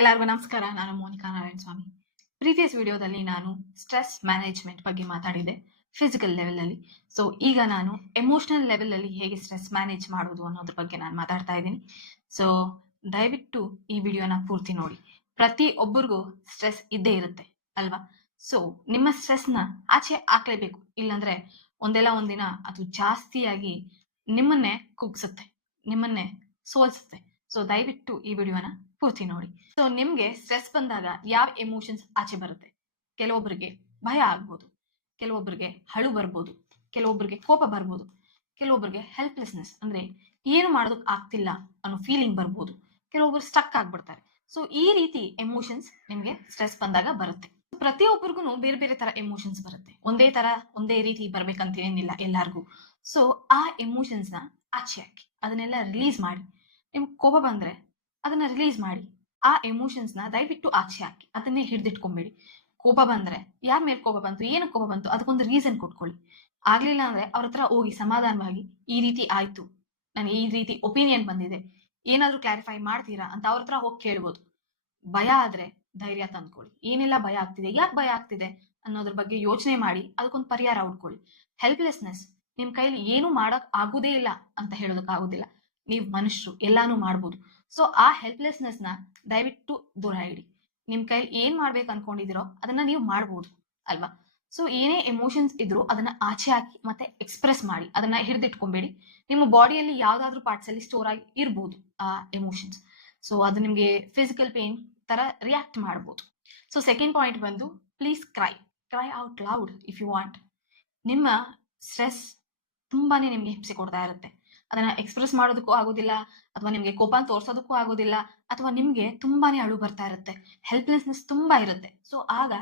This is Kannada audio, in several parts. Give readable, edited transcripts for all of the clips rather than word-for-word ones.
ಎಲ್ಲರಿಗೂ ನಮಸ್ಕಾರ. ನಾನು ಮೋನಿಕಾ ನಾರಾಯಣ ಸ್ವಾಮಿ. ಪ್ರೀವಿಯಸ್ ವಿಡಿಯೋದಲ್ಲಿ ನಾನು ಸ್ಟ್ರೆಸ್ ಮ್ಯಾನೇಜ್ಮೆಂಟ್ ಬಗ್ಗೆ ಮಾತಾಡಿದೆ ಫಿಸಿಕಲ್ ಲೆವೆಲ್ ಅಲ್ಲಿ. ಸೊ ಈಗ ನಾನು ಎಮೋಷನಲ್ ಲೆವೆಲ್ ಅಲ್ಲಿ ಹೇಗೆ ಸ್ಟ್ರೆಸ್ ಮ್ಯಾನೇಜ್ ಮಾಡೋದು ಅನ್ನೋದ್ರ ಬಗ್ಗೆ ನಾನು ಮಾತಾಡ್ತಾ ಇದ್ದೀನಿ. ಸೊ ದಯವಿಟ್ಟು ಈ ವಿಡಿಯೋನ ಪೂರ್ತಿ ನೋಡಿ. ಪ್ರತಿ ಒಬ್ಬರಿಗೂ ಸ್ಟ್ರೆಸ್ ಇದ್ದೇ ಇರುತ್ತೆ ಅಲ್ವಾ? ಸೊ ನಿಮ್ಮ ಸ್ಟ್ರೆಸ್ನ ಆಚೆ ಹಾಕ್ಲೇಬೇಕು, ಇಲ್ಲಾಂದ್ರೆ ಒಂದೆಲ್ಲ ಒಂದಿನ ಅದು ಜಾಸ್ತಿಯಾಗಿ ನಿಮ್ಮನ್ನೇ ಕುಗ್ಸುತ್ತೆ, ನಿಮ್ಮನ್ನೇ ಸೋಲ್ಸುತ್ತೆ. ಸೊ ದಯವಿಟ್ಟು ಈ ವಿಡಿಯೋನ ಪೂರ್ತಿ ನೋಡಿ. ಸೊ ನಿಮ್ಗೆ ಸ್ಟ್ರೆಸ್ ಬಂದಾಗ ಯಾವ ಎಮೋಷನ್ಸ್ ಆಚೆ ಬರುತ್ತೆ? ಕೆಲವೊಬ್ಬರಿಗೆ ಭಯ ಆಗ್ಬೋದು, ಕೆಲವೊಬ್ಬರಿಗೆ ಅಳು ಬರ್ಬೋದು, ಕೆಲವೊಬ್ಬರಿಗೆ ಕೋಪ ಬರ್ಬೋದು, ಕೆಲವೊಬ್ಬರಿಗೆ ಹೆಲ್ಪ್ಲೆಸ್ನೆಸ್ ಅಂದ್ರೆ ಏನು ಮಾಡೋದಕ್ಕೆ ಆಗ್ತಿಲ್ಲ ಅನ್ನೋ ಫೀಲಿಂಗ್ ಬರ್ಬೋದು, ಕೆಲವೊಬ್ರು ಸ್ಟಕ್ ಆಗ್ಬಿಡ್ತಾರೆ. ಸೊ ಈ ರೀತಿ ಎಮೋಷನ್ಸ್ ನಿಮ್ಗೆ ಸ್ಟ್ರೆಸ್ ಬಂದಾಗ ಬರುತ್ತೆ. ಪ್ರತಿಯೊಬ್ಬರಿಗೂ ಬೇರೆ ಬೇರೆ ತರ ಎಮೋಷನ್ಸ್ ಬರುತ್ತೆ. ಒಂದೇ ರೀತಿ ಬರ್ಬೇಕಂತ ಏನಿಲ್ಲ ಎಲ್ಲಾರ್ಗು. ಸೊ ಆ ಎಮೋಷನ್ಸ್ ನ ಆಚೆ ಹಾಕಿ, ಅದನ್ನೆಲ್ಲ ರಿಲೀಸ್ ಮಾಡಿ. ನಿಮ್ಗೆ ಕೋಪ ಬಂದ್ರೆ ಅದನ್ನ ರಿಲೀಸ್ ಮಾಡಿ. ಆ ಎಮೋಷನ್ಸ್ ನ ದಯವಿಟ್ಟು ಆಚೆ ಹಾಕಿ, ಅದನ್ನೇ ಹಿಡ್ದಿಟ್ಕೊಂಬೇಡಿ. ಕೋಪ ಬಂದ್ರೆ ಯಾರ ಮೇಲೆ ಕೋಪ ಬಂತು, ಏನು ಕೋಪ ಬಂತು, ಅದಕ್ಕೊಂದು ರೀಸನ್ ಕೊಟ್ಕೊಳ್ಳಿ. ಆಗ್ಲಿಲ್ಲ ಅಂದ್ರೆ ಅವ್ರ ಹತ್ರ ಹೋಗಿ ಸಮಾಧಾನವಾಗಿ ಈ ರೀತಿ ಆಯ್ತು, ನನಗೆ ಈ ರೀತಿ ಒಪಿನಿಯನ್ ಬಂದಿದೆ, ಏನಾದ್ರೂ ಕ್ಲಾರಿಫೈ ಮಾಡ್ತೀರಾ ಅಂತ ಅವ್ರ ಹತ್ರ ಹೋಗಿ ಕೇಳ್ಬೋದು. ಭಯ ಆದ್ರೆ ಧೈರ್ಯ ತಂದ್ಕೊಳ್ಳಿ. ಏನೆಲ್ಲ ಭಯ ಆಗ್ತಿದೆ, ಯಾಕೆ ಭಯ ಆಗ್ತಿದೆ ಅನ್ನೋದ್ರ ಬಗ್ಗೆ ಯೋಚನೆ ಮಾಡಿ ಅದಕ್ಕೊಂದು ಪರಿಹಾರ ಹುಡ್ಕೊಳ್ಳಿ. ಹೆಲ್ಪ್ಲೆಸ್ನೆಸ್, ನಿಮ್ ಕೈಲಿ ಏನು ಮಾಡಕ್ ಆಗುದೇ ಇಲ್ಲ ಅಂತ ಹೇಳೋದಕ್ ಆಗುದಿಲ್ಲ. ನೀವ್ ಮನುಷ್ಯರು, ಎಲ್ಲಾನು ಮಾಡ್ಬೋದು. ಸೊ ಆ ಹೆಲ್ಪ್ಲೆಸ್ನೆಸ್ ನ ದಯವಿಟ್ಟು ದೂರ ಇಡಿ. ನಿಮ್ ಕೈಲಿ ಏನ್ ಮಾಡ್ಬೇಕು ಅನ್ಕೊಂಡಿದಿರೋ ಅದನ್ನ ನೀವು ಮಾಡ್ಬೋದು ಅಲ್ವಾ? ಸೊ ಏನೇ ಎಮೋಷನ್ಸ್ ಇದ್ರು ಅದನ್ನ ಆಚೆ ಹಾಕಿ ಮತ್ತೆ ಎಕ್ಸ್ಪ್ರೆಸ್ ಮಾಡಿ, ಅದನ್ನ ಹಿಡಿದಿಟ್ಕೊಂಬೇಡಿ. ನಿಮ್ಮ ಬಾಡಿಯಲ್ಲಿ ಯಾವ್ದಾದ್ರು ಪಾರ್ಟ್ಸ್ ಅಲ್ಲಿ ಸ್ಟೋರ್ ಆಗಿ ಇರ್ಬೋದು ಆ ಎಮೋಷನ್ಸ್. ಸೊ ಅದು ನಿಮ್ಗೆ ಫಿಸಿಕಲ್ ಪೇನ್ ತರ ರಿಯಾಕ್ಟ್ ಮಾಡ್ಬೋದು. ಸೊ ಸೆಕೆಂಡ್ ಪಾಯಿಂಟ್ ಬಂದು, please cry out loud if you want. ನಿಮ್ಮ ಸ್ಟ್ರೆಸ್ ತುಂಬಾನೇ ನಿಮ್ಗೆ ಹಿಂಸೆ ಕೊಡ್ತಾ ಇರುತ್ತೆ. ಅದನ್ನ ಎಕ್ಸ್ಪ್ರೆಸ್ ಮಾಡೋದಕ್ಕೂ ಆಗೋದಿಲ್ಲ, ಅಥವಾ ನಿಮ್ಗೆ ಕೋಪ ತೋರ್ಸೋದಕ್ಕೂ ಆಗೋದಿಲ್ಲ, ಅಥವಾ ನಿಮ್ಗೆ ತುಂಬಾನೇ ಅಳು ಬರ್ತಾ ಇರುತ್ತೆ, ಹೆಲ್ಪ್ಲೆಸ್ನೆಸ್ ತುಂಬಾ ಇರುತ್ತೆ. ಸೊ ಆಗ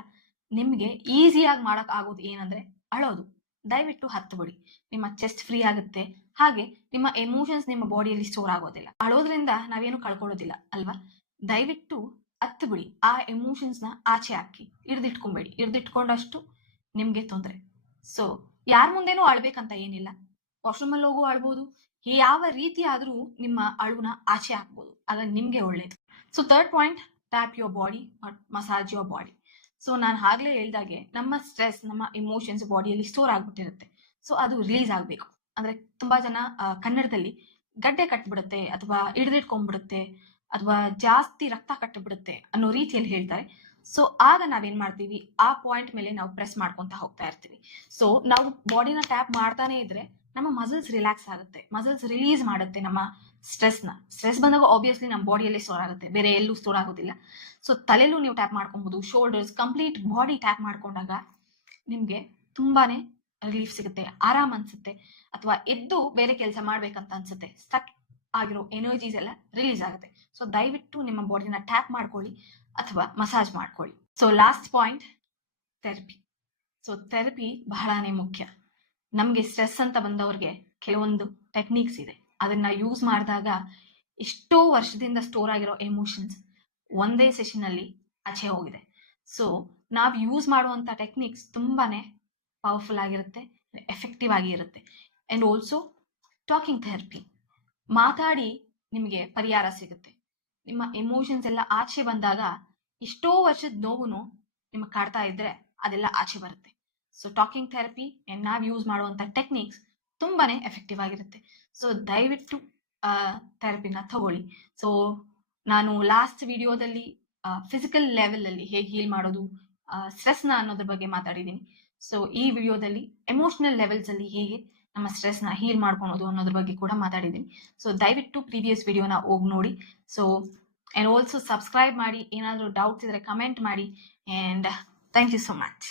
ನಿಮ್ಗೆ ಈಸಿಯಾಗಿ ಮಾಡಕ್ ಆಗೋದು ಏನಂದ್ರೆ ಅಳೋದು. ದಯವಿಟ್ಟು ಹತ್ತು ಬಿಡಿ, ನಿಮ್ಮ ಚೆಸ್ಟ್ ಫ್ರೀ ಆಗುತ್ತೆ, ಹಾಗೆ ನಿಮ್ಮ ಎಮೋಷನ್ಸ್ ನಿಮ್ಮ ಬಾಡಿಯಲ್ಲಿ ಸ್ಟೋರ್ ಆಗೋದಿಲ್ಲ. ಅಳೋದ್ರಿಂದ ನಾವೇನು ಕಳ್ಕೊಳ್ಳೋದಿಲ್ಲ ಅಲ್ವಾ? ದಯವಿಟ್ಟು ಹತ್ತು ಬಿಡಿ, ಆ ಎಮೋಷನ್ಸ್ ನ ಆಚೆ ಹಾಕಿ, ಹಿಡ್ದಿಟ್ಕೊಂಬೇಡಿ. ಹಿಡ್ದಿಟ್ಕೊಂಡಷ್ಟು ನಿಮ್ಗೆ ತೊಂದರೆ. ಸೊ ಯಾರ ಮುಂದೆನೂ ಅಳ್ಬೇಕಂತ ಏನಿಲ್ಲ, ವಾಶ್ರೂಮ್ ಅಲ್ಲಿ ಹೋಗು ಅಳ್ಬೋದು, ಯಾವ ರೀತಿ ಆದ್ರೂ ನಿಮ್ಮ ಅಳುನ ಆಚೆ ಹಾಕ್ಬೋದು, ಆಗ ನಿಮ್ಗೆ ಒಳ್ಳೇದು. So third point, tap your body or massage your body. So ನಾನು ಆಗ್ಲೇ ಹೇಳ್ದಾಗೆ ನಮ್ಮ ಸ್ಟ್ರೆಸ್, ನಮ್ಮ ಎಮೋಷನ್ಸ್ ಬಾಡಿಯಲ್ಲಿ ಸ್ಟೋರ್ ಆಗ್ಬಿಟ್ಟಿರುತ್ತೆ. ಸೊ ಅದು ರಿಲೀಸ್ ಆಗ್ಬೇಕು. ಅಂದ್ರೆ ತುಂಬಾ ಜನ ಕನ್ನಡದಲ್ಲಿ ಗಡ್ಡೆ ಕಟ್ಬಿಡುತ್ತೆ, ಅಥವಾ ಹಿಡಿದಿಟ್ಕೊಂಡ್ಬಿಡುತ್ತೆ, ಅಥವಾ ಜಾಸ್ತಿ ರಕ್ತ ಕಟ್ಟಿಬಿಡುತ್ತೆ ಅನ್ನೋ ರೀತಿಯಲ್ಲಿ ಹೇಳ್ತಾರೆ. ಸೊ ಆಗ ನಾವೇನ್ ಮಾಡ್ತೀವಿ, ಆ ಪಾಯಿಂಟ್ ಮೇಲೆ ನಾವು ಪ್ರೆಸ್ ಮಾಡ್ಕೊಂತ ಹೋಗ್ತಾ ಇರ್ತೀವಿ. ಸೊ ನಾವು ಬಾಡಿನ ಟ್ಯಾಪ್ ಮಾಡ್ತಾನೆ ಇದ್ರೆ ನಮ್ಮ ಮಸಲ್ಸ್ ರಿಲ್ಯಾಕ್ಸ್ ಆಗುತ್ತೆ, ಮಸಲ್ಸ್ ರಿಲೀಸ್ ಮಾಡುತ್ತೆ ನಮ್ಮ ಸ್ಟ್ರೆಸ್ ಬಂದಾಗ ಆಬ್ವಿಯಸ್ಲಿ ನಮ್ಮ ಬಾಡಿಯಲ್ಲಿ ಸ್ಟೋರ್ ಆಗುತ್ತೆ, ಬೇರೆ ಎಲ್ಲೂ ಸ್ಟೋರ್ ಆಗೋದಿಲ್ಲ. ಸೊ ತಲೆಲೂ ನೀವು ಟ್ಯಾಪ್ ಮಾಡ್ಕೊಬಹುದು, ಶೋಲ್ಡರ್ಸ್, ಕಂಪ್ಲೀಟ್ ಬಾಡಿ ಟ್ಯಾಪ್ ಮಾಡ್ಕೊಂಡಾಗ ನಿಮ್ಗೆ ತುಂಬಾನೇ ರಿಲೀಫ್ ಸಿಗುತ್ತೆ, ಆರಾಮ್ ಅನ್ಸುತ್ತೆ, ಅಥವಾ ಎದ್ದು ಬೇರೆ ಕೆಲಸ ಮಾಡ್ಬೇಕಂತ ಅನ್ಸುತ್ತೆ. ಸ್ಟಕ್ ಆಗಿರೋ ಎನರ್ಜೀಸ್ ಎಲ್ಲ ರಿಲೀಸ್ ಆಗುತ್ತೆ. ಸೊ ದಯವಿಟ್ಟು ನಿಮ್ಮ ಬಾಡಿನ ಟ್ಯಾಪ್ ಮಾಡ್ಕೊಳ್ಳಿ ಅಥವಾ ಮಸಾಜ್ ಮಾಡ್ಕೊಳ್ಳಿ. So last point, therapy. So therapy ಬಹಳನೇ ಮುಖ್ಯ. ನಮ್ಗೆ ಸ್ಟ್ರೆಸ್ ಅಂತ ಬಂದವ್ರಿಗೆ ಕೆಲವೊಂದು ಟೆಕ್ನಿಕ್ಸ್ ಇದೆ, ಅದನ್ನ ಯೂಸ್ ಮಾಡಿದಾಗ ಎಷ್ಟೋ ವರ್ಷದಿಂದ ಸ್ಟೋರ್ ಆಗಿರೋ ಎಮೋಷನ್ಸ್ ಒಂದೇ ಸೆಷನ್ ಅಲ್ಲಿ ಆಚೆ ಹೋಗಿದೆ. ಸೊ ನಾವ್ ಯೂಸ್ ಮಾಡುವಂತ ಟೆಕ್ನಿಕ್ಸ್ ತುಂಬಾನೇ ಪವರ್ಫುಲ್ ಆಗಿರುತ್ತೆ, ಎಫೆಕ್ಟಿವ್ ಆಗಿ ಇರುತ್ತೆ. ಅಂಡ್ ಆಲ್ಸೋ ಟಾಕಿಂಗ್ ಥೆರಪಿ, ಮಾತಾಡಿ ನಿಮಗೆ ಪರಿಹಾರ ಸಿಗುತ್ತೆ. ನಿಮ್ಮ ಎಮೋಷನ್ಸ್ ಎಲ್ಲ ಆಚೆ ಬಂದಾಗ ಎಷ್ಟೋ ವರ್ಷದ ನೋವುನು ನಿಮಗೆ ಕಾಡ್ತಾ ಇದ್ರೆ ಅದೆಲ್ಲ ಆಚೆ ಬರುತ್ತೆ. ಸೊ ಟಾಕಿಂಗ್ ಥೆರಪಿ ನಾವ್ ಯೂಸ್ ಮಾಡುವಂತ ಟೆಕ್ನಿಕ್ಸ್ ತುಂಬಾನೇ ಎಫೆಕ್ಟಿವ್ ಆಗಿರುತ್ತೆ. ಸೊ ದಯವಿಟ್ಟು ಥೆರಪಿನ ತಗೊಳ್ಳಿ. ಸೊ ನಾನು ಲಾಸ್ಟ್ ವಿಡಿಯೋದಲ್ಲಿ ಫಿಸಿಕಲ್ ಲೆವೆಲ್ ಅಲ್ಲಿ ಹೇಗೆ ಹೀಲ್ ಮಾಡೋದು, ಸ್ಟ್ರೆಸ್ ನ ಅನ್ನೋದ್ರ ಬಗ್ಗೆ ಮಾತಾಡಿದ್ದೀನಿ. ಸೊ ಈ ವಿಡಿಯೋದಲ್ಲಿ ಎಮೋಷನಲ್ ಲೆವೆಲ್ಸ್ ಅಲ್ಲಿ ಹೇಗೆ ನಮ್ಮ ಸ್ಟ್ರೆಸ್ ನ ಹೀಲ್ ಮಾಡ್ಕೊಳೋದು ಅನ್ನೋದ್ರ ಬಗ್ಗೆ ಕೂಡ ಮಾತಾಡಿದ್ದೀನಿ. ಸೊ ದಯವಿಟ್ಟು ಪ್ರೀವಿಯಸ್ ವಿಡಿಯೋನ ಹೋಗಿ ನೋಡಿ. ಸೊ ಅಂಡ್ ಆಲ್ಸೋ ಸಬ್ಸ್ಕ್ರೈಬ್ ಮಾಡಿ, ಏನಾದರೂ ಡೌಟ್ಸ್ ಇದ್ರೆ ಕಮೆಂಟ್ ಮಾಡಿ. And thank you so much.